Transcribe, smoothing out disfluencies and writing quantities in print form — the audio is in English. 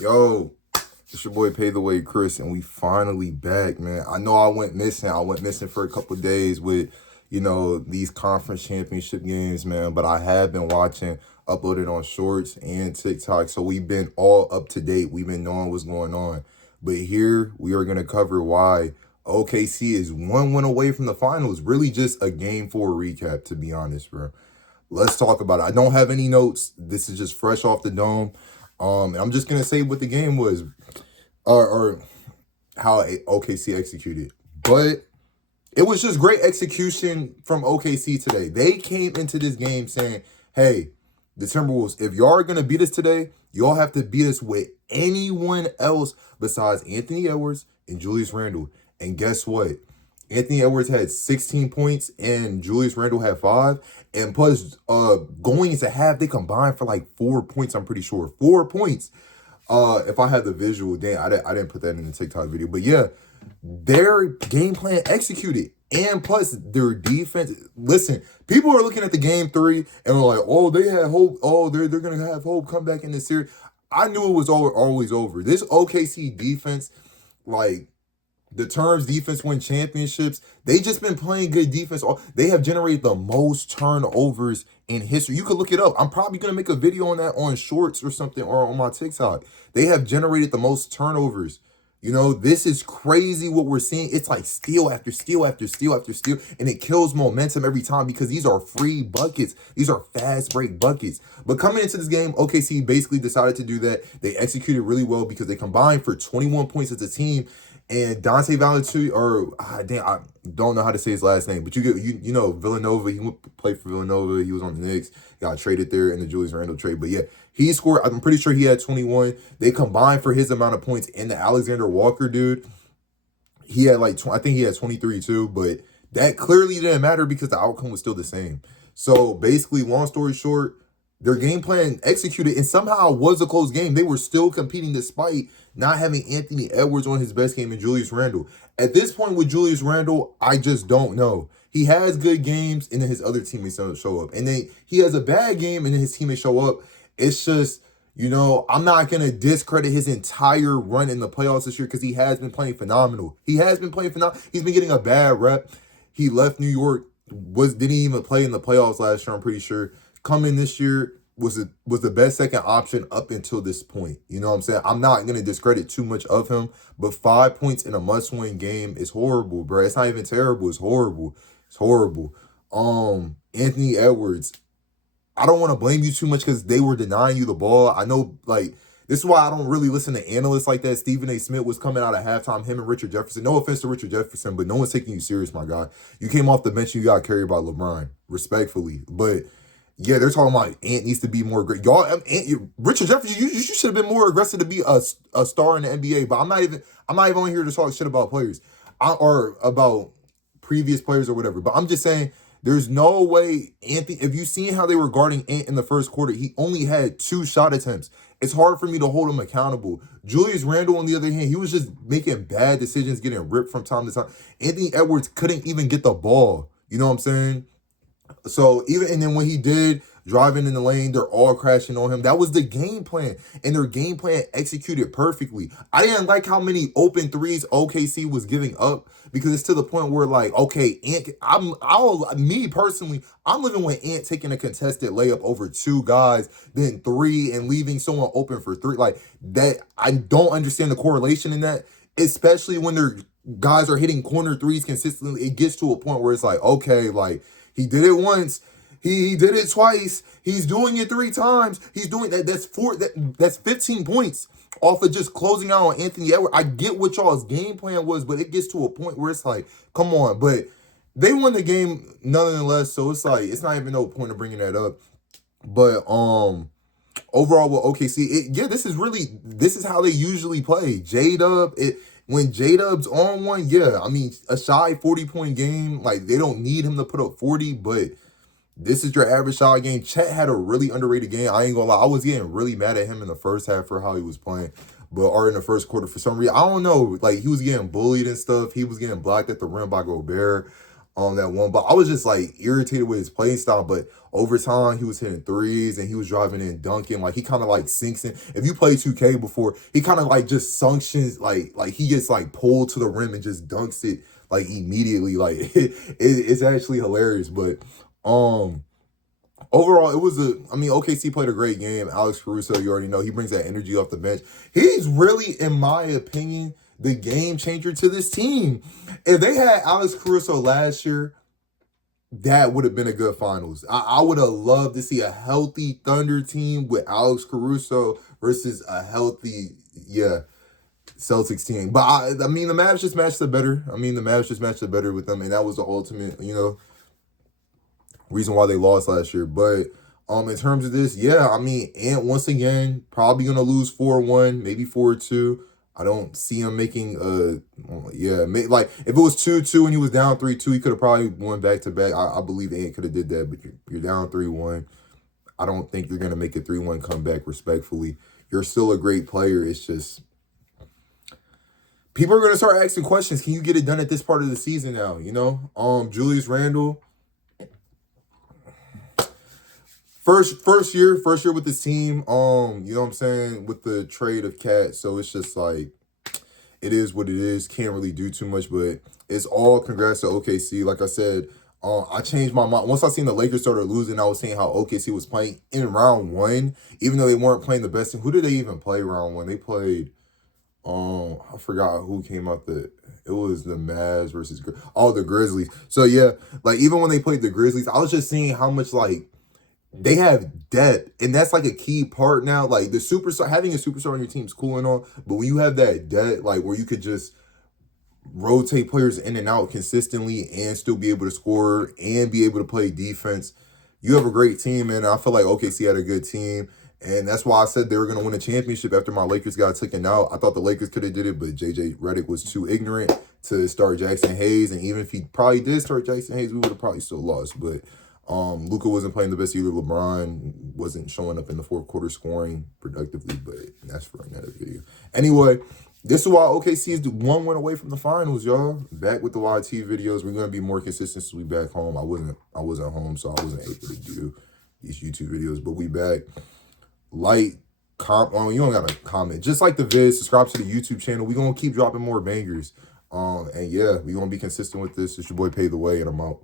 Yo, it's your boy Pay the Way Chris, and we finally back, man. I know I went missing. I went missing for a couple days with, these conference championship games, man. But I have been watching, uploaded on Shorts and TikTok. So we've been all up to date. We've been knowing what's going on. But here we are gonna cover why OKC is one win away from the finals. Really just a game four recap, to be honest, bro. Let's talk about it. I don't have any notes. This is just fresh off the dome. And I'm just gonna say what the game was, or how OKC executed. But it was just great execution from OKC today. They came into this game saying, "Hey, the Timberwolves, if y'all are gonna beat us today, y'all have to beat us with anyone else besides Anthony Edwards and Julius Randle." And guess what? Anthony Edwards had 16 points and Julius Randle had 5. And plus, going into half, they combined for like 4 points, I'm pretty sure. 4 points. If I had the visual, damn, I didn't put that in the TikTok video. But yeah, their game plan executed. And plus, their defense. Listen, people are looking at the game 3 and were like, oh, they had hope. Oh, they're going to have hope come back in this series. I knew it was always over. This OKC defense, like, the terms defense win championships. They just been playing good defense. They have generated the most turnovers in history. You could look it up. I'm probably going to make a video on that on Shorts or something or on my TikTok. They have generated the most turnovers. This is crazy what we're seeing. It's like steal after steal after steal after steal, and it kills momentum every time because these are free buckets. These are fast break buckets. But coming into this game, OKC basically decided to do that. They executed really well because they combined for 21 points as a team. And Dante Valentucci, I don't know how to say his last name, but you know Villanova. He played for Villanova. He was on the Knicks. Got traded there in the Julius Randle trade. But yeah, he scored. I'm pretty sure he had 21. They combined for his amount of points. And the Alexander Walker dude, he had I think he had 23 too. But that clearly didn't matter because the outcome was still the same. So basically, long story short, their game plan executed, and somehow it was a close game. They were still competing despite not having Anthony Edwards on his best game and Julius Randle. At this point with Julius Randle, I just don't know. He has good games, and then his other teammates don't show up. And then he has a bad game, and then his teammates show up. It's just, I'm not going to discredit his entire run in the playoffs this year because he has been playing phenomenal. He's been getting a bad rep. He left New York, didn't even play in the playoffs last year, I'm pretty sure. Coming this year was the best second option up until this point. You know what I'm saying? I'm not going to discredit too much of him, but 5 points in a must-win game is horrible, bro. It's not even terrible. It's horrible. It's horrible. Anthony Edwards, I don't want to blame you too much because they were denying you the ball. I know, this is why I don't really listen to analysts like that. Stephen A. Smith was coming out at halftime, him and Richard Jefferson. No offense to Richard Jefferson, but no one's taking you serious, my guy. You came off the bench and you got carried by LeBron, respectfully. But yeah, they're talking about Ant needs to be more great. Y'all, Richard Jefferson, you should have been more aggressive to be a star in the NBA. But I'm not even on here to talk shit about players or about previous players or whatever. But I'm just saying, there's no way Anthony. If you seen how they were guarding Ant in the first quarter, he only had 2 shot attempts. It's hard for me to hold him accountable. Julius Randle, on the other hand, he was just making bad decisions, getting ripped from time to time. Anthony Edwards couldn't even get the ball. You know what I'm saying? So and then when he did, driving in the lane, they're all crashing on him. That was the game plan, and their game plan executed perfectly. I didn't like how many open threes OKC was giving up because it's to the point where okay, me personally, I'm living with Ant taking a contested layup over 2 guys, then 3, and leaving someone open for 3. That, I don't understand the correlation in that, especially when their guys are hitting corner threes consistently. It gets to a point where it's okay, he did it once. He did it twice. He's doing it 3 times. He's doing that. That's 15 points off of just closing out on Anthony Edwards. I get what y'all's game plan was, but it gets to a point where it's come on. But they won the game nonetheless, so it's not even no point of bringing that up. But overall with OKC, this is how they usually play. J-Dub, when J-Dub's on one, a shy 40-point game, they don't need him to put up 40, but this is your average shot game. Chet had a really underrated game. I ain't gonna lie. I was getting really mad at him in the first half for how he was playing, or in the first quarter for some reason. I don't know. He was getting bullied and stuff. He was getting blocked at the rim by Gobert. that one. But I was just like irritated with his play style. But over time, he was hitting threes and he was driving in, dunking. Like he kind of like sinks in. If you played 2K before, he kind of like just suctions, like he gets like pulled to the rim and just dunks it like immediately. Like it's actually hilarious. But overall, it was OKC played a great game. Alex Caruso, you already know, he brings that energy off the bench. He's really, in my opinion, the game changer to this team. If they had Alex Caruso last year, that would have been a good finals. I would have loved to see a healthy Thunder team with Alex Caruso versus a healthy, Celtics team. But the Mavs just matched it better. The Mavs just matched it better with them, and that was the ultimate, reason why they lost last year. But in terms of this, Ant once again probably gonna lose 4-1, maybe 4-2. I don't see him making like if it was 2-2 and he was down 3-2, he could have probably won back to back. I believe Ant could have did that, but you're down 3-1. I don't think you're gonna make a 3-1 comeback respectfully. You're still a great player. It's just people are gonna start asking questions. Can you get it done at this part of the season now? Julius Randle. First year with this team, you know what I'm saying, with the trade of Cat, so it's just like, it is what it is, can't really do too much, but it's all congrats to OKC. Like I said, I changed my mind. Once I seen the Lakers started losing, I was seeing how OKC was playing in round one, even though they weren't playing the best team. Who did they even play round one? They played, I forgot who came out it was the Mavs versus, the Grizzlies. So yeah, like even when they played the Grizzlies, I was just seeing how much like, they have depth, and that's like a key part now. Like the superstar, having a superstar on your team is cool and all, but when you have that depth, like where you could just rotate players in and out consistently and still be able to score and be able to play defense, you have a great team. And I feel like OKC had a good team, and that's why I said they were going to win a championship after my Lakers got taken out. I thought the Lakers could have did it, but JJ Redick was too ignorant to start Jackson Hayes, and even if he probably did start Jackson Hayes, we would have probably still lost. But Luka wasn't playing the best either. LeBron wasn't showing up in the fourth quarter scoring productively, but that's for another video. Anyway, this is why OKC is one win away from the finals, y'all. Back with the YT videos. We're gonna be more consistent since we back home. I wasn't home, so I wasn't able to do these YouTube videos, but we back. Like, you don't gotta comment. Just like the vid, subscribe to the YouTube channel. We're gonna keep dropping more bangers. And yeah, we're gonna be consistent with this. It's your boy Pay the Way, and I'm out.